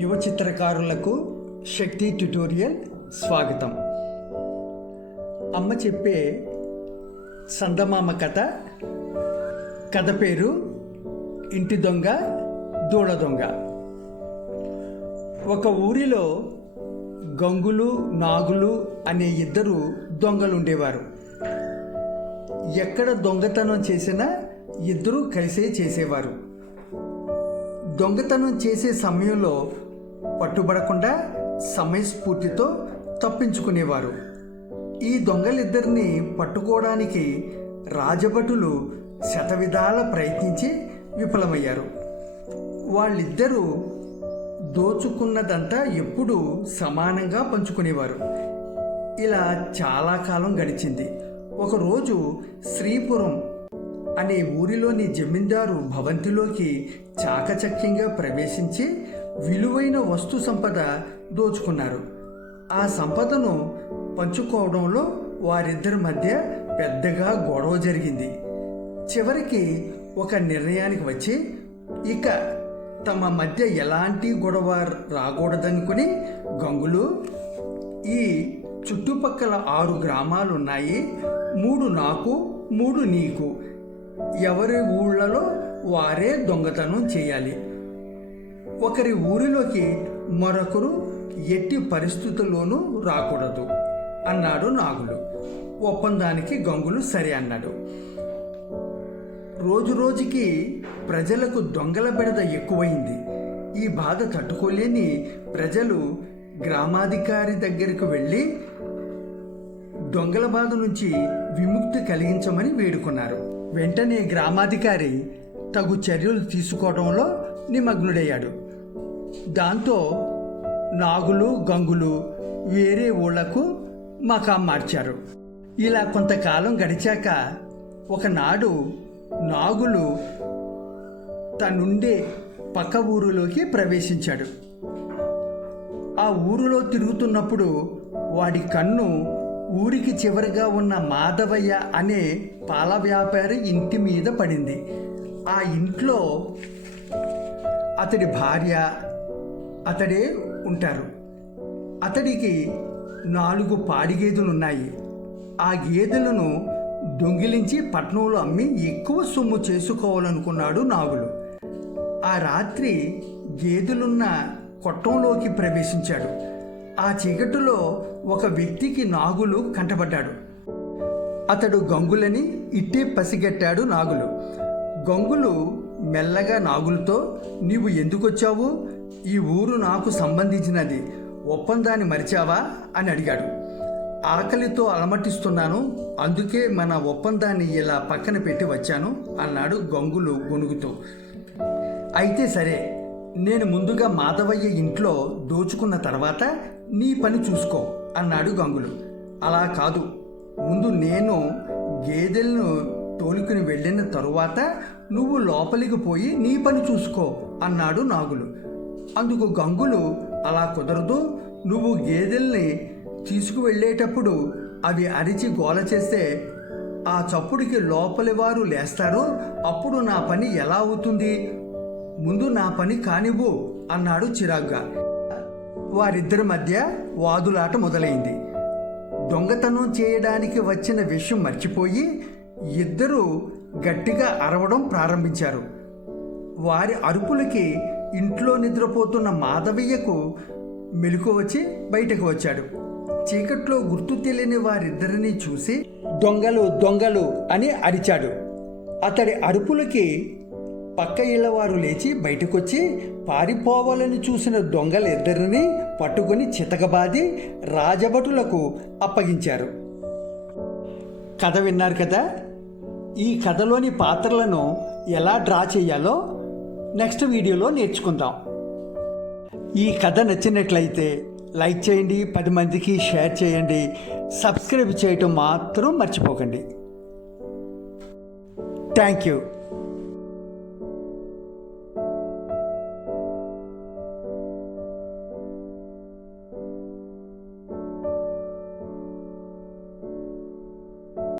యువ చిత్రకారులకు శక్తి ట్యుటోరియల్ స్వాగతం. అమ్మ చెప్పే చందమామ కథ పేరు ఇంటి దొంగ దూడ దొంగ. ఒక ఊరిలో గంగులు నాగులు అనే ఇద్దరు దొంగలు ఉండేవారు. ఎక్కడ దొంగతనం చేసినా ఇద్దరూ కలిసే చేసేవారు. దొంగతనం చేసే సమయంలో పట్టుబడకుండా సమయస్ఫూర్తితో తప్పించుకునేవారు. ఈ దొంగలిద్దరిని పట్టుకోవడానికి రాజభటులు శతవిధాల ప్రయత్నించి విఫలమయ్యారు. వాళ్ళిద్దరూ దోచుకున్నదంతా ఎప్పుడూ సమానంగా పంచుకునేవారు. ఇలా చాలా కాలం గడిచింది. ఒకరోజు శ్రీపురం అనే ఊరిలోని జమీందారు భవంతిలోకి చాకచక్యంగా ప్రవేశించి విలువైన వస్తు సంపద దోచుకున్నారు. ఆ సంపదను పంచుకోవడంలో వారిద్దరి మధ్య పెద్దగా గొడవ జరిగింది. చివరికి ఒక నిర్ణయానికి వచ్చి ఇక తమ మధ్య ఎలాంటి గొడవ రాకూడదనుకుని గంగులు, ఈ చుట్టుపక్కల 6 గ్రామాలు ఉన్నాయి, 3 నాకు 3 నీకు, ఎవరి ఊళ్ళలో వారే దొంగతనం చేయాలి, ఒకరి ఊరిలోకి మరొకరు ఎట్టి పరిస్థితుల్లోనూ రాకూడదు అన్నాడు నాగులు. ఒప్పందానికి గంగులు సరే అన్నాడు. రోజురోజుకి ప్రజలకు దొంగల బెడద ఎక్కువైంది. ఈ బాధ తట్టుకోలేని ప్రజలు గ్రామాధికారి దగ్గరకు వెళ్ళి దొంగల బాధ నుంచి విముక్తి కలిగించమని వేడుకున్నారు. వెంటనే గ్రామాధికారి తగు చర్యలు తీసుకోవడంలో నిమగ్నుడయ్యాడు. దాంతో నాగులు గంగులు వేరే ఊళ్లకు మకాం మార్చారు. ఇలా కొంతకాలం గడిచాక ఒకనాడు నాగులు తనుండే పక్క ఊరిలోకి ప్రవేశించాడు. ఆ ఊరిలో తిరుగుతున్నప్పుడు వాడి కన్ను ఊరికి చివరిగా ఉన్న మాధవయ్య అనే పాల వ్యాపారి ఇంటి మీద పడింది. ఆ ఇంట్లో అతడి భార్య, అతడే ఉంటారు. అతడికి 4 పాడి గేదెలున్నాయి. ఆ గేదెలను దొంగిలించి పట్నంలో అమ్మి ఎక్కువ సొమ్ము చేసుకోవాలనుకున్నాడు నాగులు. ఆ రాత్రి గేదెలున్న కొట్టంలోకి ప్రవేశించాడు. ఆ చీకటిలో ఒక వ్యక్తికి నాగులు కంటపడ్డాడు. అతడు గంగులని ఇట్టే పసిగట్టాడు నాగులు. గంగులు మెల్లగా నాగులతో, నీవు ఎందుకొచ్చావు? ఈ ఊరు నాకు సంబంధించినది, ఒప్పందాన్ని మరిచావా అని అడిగాడు. ఆకలితో అలమటిస్తున్నాను, అందుకే మన ఒప్పందాన్ని ఇలా పక్కన పెట్టి వచ్చాను అన్నాడు గంగులు గొణుగుతూ. అయితే సరే, నేను ముందుగా మాధవయ్య ఇంట్లో దోచుకున్న తర్వాత నీ పని చూసుకో అన్నాడు గంగులు. అలా కాదు, ముందు నేను గేదెలను తోలుకుని వెళ్ళిన తరువాత నువ్వు లోపలికి పోయి నీ పని చూసుకో అన్నాడు నాగులు. అందుకు గంగులు, అలా కుదరదు, నువ్వు గేదెల్ని తీసుకువెళ్ళేటప్పుడు అవి అరిచి గోల చేస్తే ఆ చప్పుడికి లోపలి వారు లేస్తారు, అప్పుడు నా పని ఎలా అవుతుంది? ముందు నా పని కానివ్వు అన్నాడు చిరాగ్గా. వారిద్దరి మధ్య వాదులాట మొదలైంది. దొంగతనం చేయడానికి వచ్చిన విషయం మర్చిపోయి ఇద్దరూ గట్టిగా అరవడం ప్రారంభించారు. వారి అరుపులకి ఇంట్లో నిద్రపోతున్న మాధవయ్యకు మెలకు వచ్చి బయటకు వచ్చాడు. చీకట్లో గుర్తు తెలియని వారిద్దరిని చూసి దొంగలు దొంగలు అని అరిచాడు. అతడి అరుపులకి పక్క ఇళ్లవారు లేచి బయటకొచ్చి పారిపోవాలని చూసిన దొంగలిద్దరిని పట్టుకొని చితకబాది రాజభటులకు అప్పగించారు. కథ విన్నారు కదా. ఈ కథలోని పాత్రలను ఎలా డ్రా చేయాలో నెక్స్ట్ వీడియోలో నేర్చుకుందాం. ఈ కథ నచ్చినట్లయితే లైక్ చేయండి, 10 మందికి షేర్ చేయండి, సబ్స్క్రైబ్ చేయటం మాత్రం మర్చిపోకండి. Thank you.